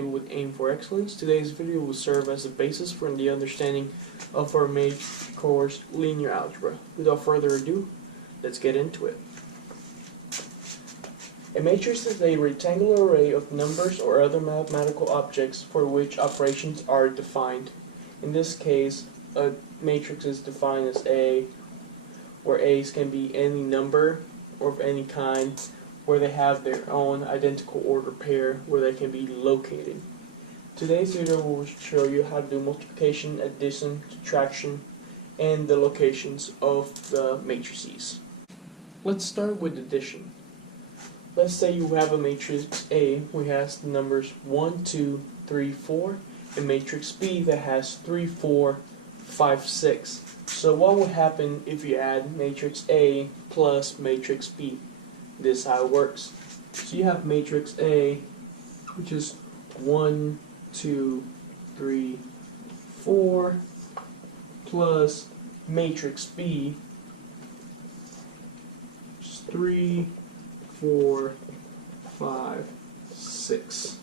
David with Aim for Excellence. Today's video will serve as a basis for the understanding of our main course, Linear Algebra. Without further ado, let's get into it. A matrix is a rectangular array of numbers or other mathematical objects for which operations are defined. In this case, a matrix is defined as A, where A's can be any number or of any kind, where they have their own identical order pair where they can be located. Today's video will show you how to do multiplication, addition, subtraction, and the locations of the matrices. Let's start with addition. Let's say you have a matrix A which has the numbers 1, 2, 3, 4, and matrix B that has 3, 4, 5, 6. So what would happen if you add matrix A plus matrix B? This is how it works. So you have matrix A, which is 1, 2, 3, 4, plus matrix B, which is 3, 4, 5, 6,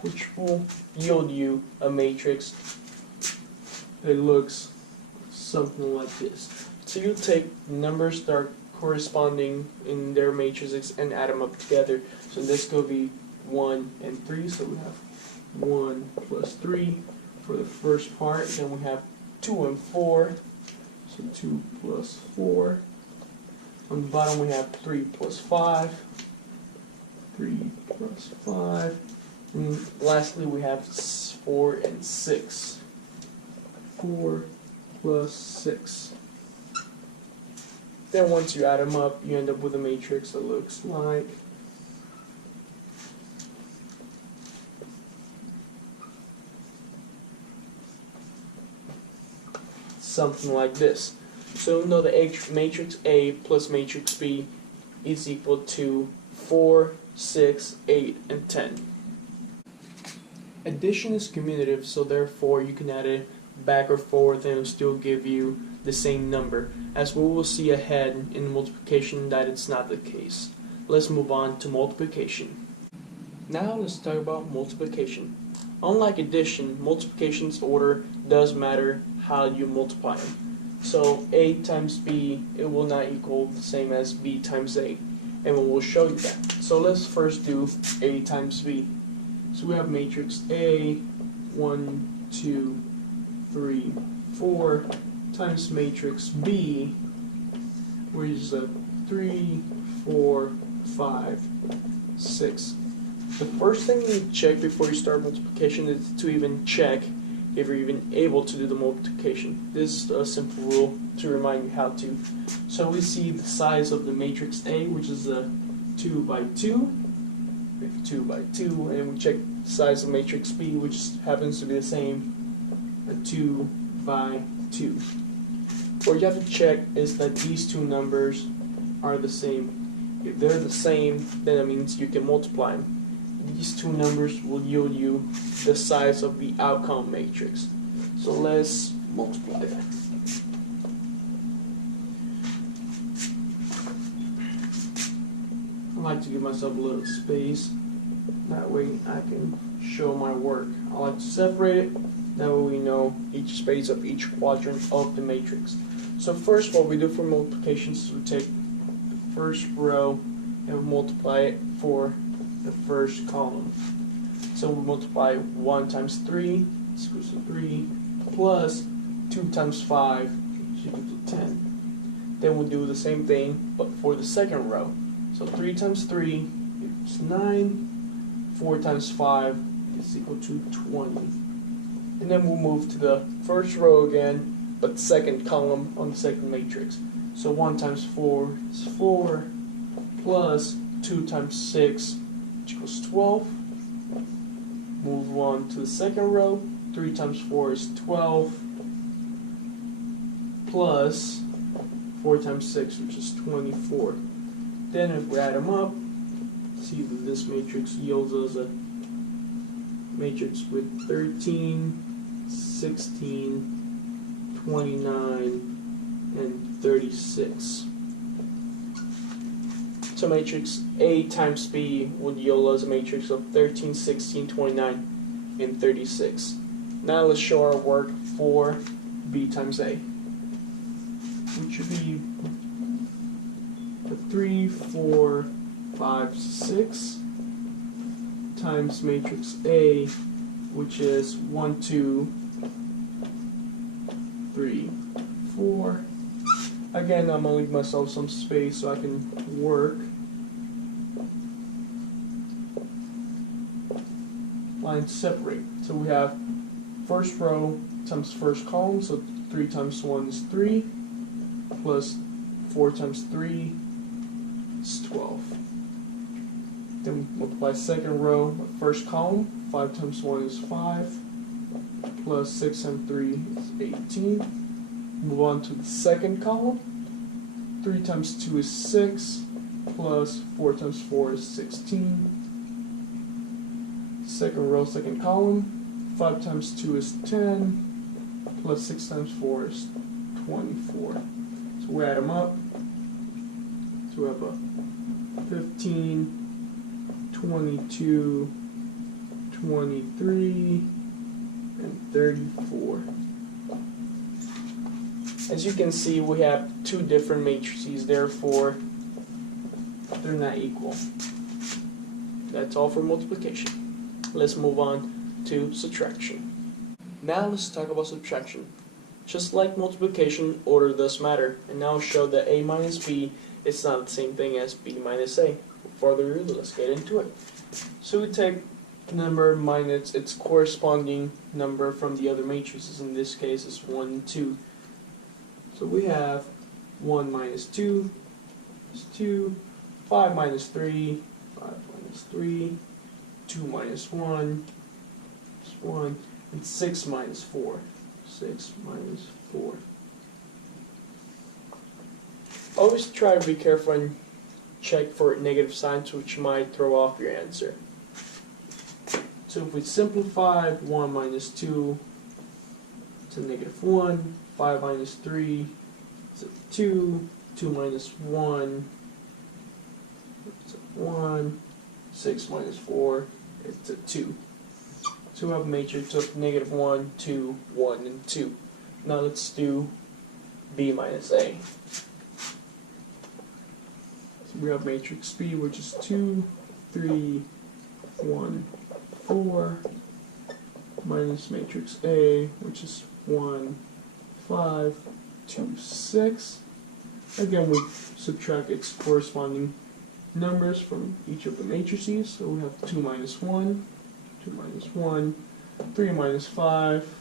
which will yield you a matrix that looks something like this. So you take numbers that are corresponding in their matrices and add them up together. So this could be 1 and 3, so we have 1 plus 3 for the first part. Then we have 2 and 4, so 2 plus 4. On the bottom we have 3 plus 5, 3 plus 5. And lastly we have 4 and 6. 4 plus 6. Then once you add them up, you end up with a matrix that looks like something like this. So know the matrix A plus matrix B is equal to 4, 6, 8, and 10. Addition is commutative, so therefore you can add it back or forth and it will still give you the same number. As we will see ahead in multiplication that it's not the case. Let's move on to multiplication. Now let's talk about multiplication. Unlike addition, multiplication's order does matter how you multiply them. So A times B, it will not equal the same as B times A, and we will show you that. So let's first do A times B. So we have matrix A, 1, 2, 3, 4, times matrix B, which is a 3, 4, 5, 6. The first thing you check before you start multiplication is to even check if you're even able to do the multiplication. This is a simple rule to remind you how to. So we see the size of the matrix A, which is a 2 by 2. We have 2 by 2, and we check the size of matrix B, which happens to be the same, a 2 by 2. What you have to check is that these two numbers are the same. If they're the same, then that means you can multiply them. These two numbers will yield you the size of the outcome matrix. So let's multiply that. I like to give myself a little space. That way I can show my work. I like to separate it. That way we know each space of each quadrant of the matrix. So first what we do for multiplication is we take the first row and we multiply it for the first column. So we multiply 1 times 3, this equals to 3, plus 2 times 5, which equals to 10. Then we'll do the same thing, but for the second row. So 3 times 3 equals 9, 4 times 5 is equal to 20. And then we'll move to the first row again, but the second column on the second matrix. So 1 times 4 is 4, plus 2 times 6, which equals 12. Move on to the second row. 3 times 4 is 12, plus 4 times 6, which is 24. Then if we add them up, see that this matrix yields us a matrix with 13, 16, 29, and 36. So matrix A times B would yield us a matrix of 13, 16, 29, and 36. Now let's show our work for B times A, which would be 3, 4, 5, 6 times matrix A, which is 1, 2, 3, 4. Again, I'm going to leave myself some space so I can work. Lines separate. So we have first row times first column, so 3 times 1 is 3, plus 4 times 3 is 12. Then we multiply second row with first column, 5 times 1 is 5, plus 6 times 3 is 18. Move on to the second column. 3 times 2 is 6, plus 4 times 4 is 16. Second row, second column. 5 times 2 is 10, plus 6 times 4 is 24. So we add them up. So we have a 15, 22, 23, and 34. As you can see, we have two different matrices, therefore they're not equal. That's all for multiplication. Let's move on to subtraction. Now let's talk about subtraction. Just like multiplication, order does matter, and now I'll show that A minus B is not the same thing as B minus A. Without further ado, let's get into it. So we take number minus its corresponding number from the other matrices. In this case, it's 1 and 2. So we have 1 minus 2 is 2, 5 minus 3, 5 minus 3, 2 minus 1 is 1, and 6 minus 4, 6 minus 4. Always try to be careful and check for negative signs, which might throw off your answer. So if we simplify 1 minus 2 to negative 1, 5 minus 3 is 2, 2 minus 1 is 1, 6 minus 4 is 2. So we have a matrix of negative 1, 2, 1, and 2. Now let's do B minus A. So we have matrix B, which is 2, 3, 1, 4, minus matrix A, which is 1, 5, 2, 6. Again, we subtract its corresponding numbers from each of the matrices. So we have 2 minus 1, 2 minus 1, 3 minus 5,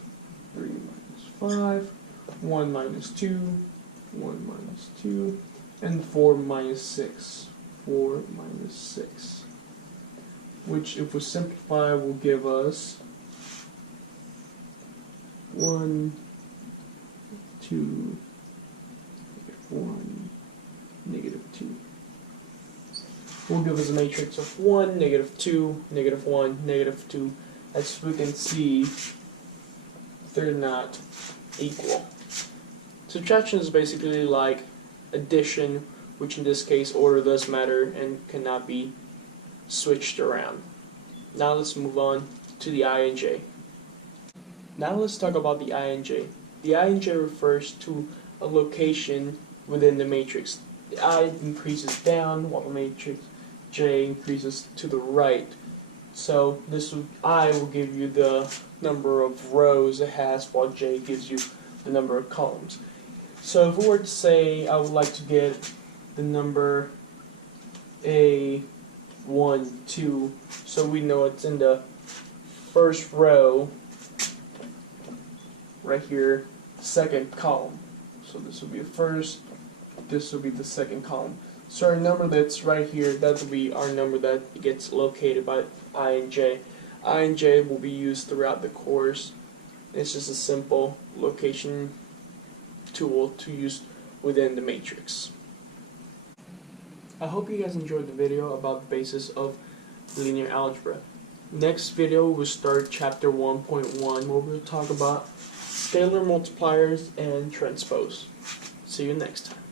3 minus 5, 1 minus 2, 1 minus 2, and 4 minus 6, 4 minus 6. Which, if we simplify, will give us 1, 2, 1, negative 2. Will give us a matrix of 1, negative 2, negative 1, negative 2. As we can see, they're not equal. Subtraction is basically like addition, which in this case order does matter and cannot be switched around. Now let's move on to the I and J. Now let's talk about the I and J. The I and J refers to a location within the matrix. The I increases down while the matrix J increases to the right. So this I will give you the number of rows it has, while J gives you the number of columns. So if we were to say I would like to get the number A1, 2, so we know it's in the first row right here, second column. So this will be the first, this will be the second column. So our number that's right here, that will be our number that gets located by I and J. I and J will be used throughout the course. It's just a simple location tool to use within the matrix. I hope you guys enjoyed the video about the basis of linear algebra. Next video we'll start chapter 1.1 where we'll talk about scalar multipliers and transpose. See you next time.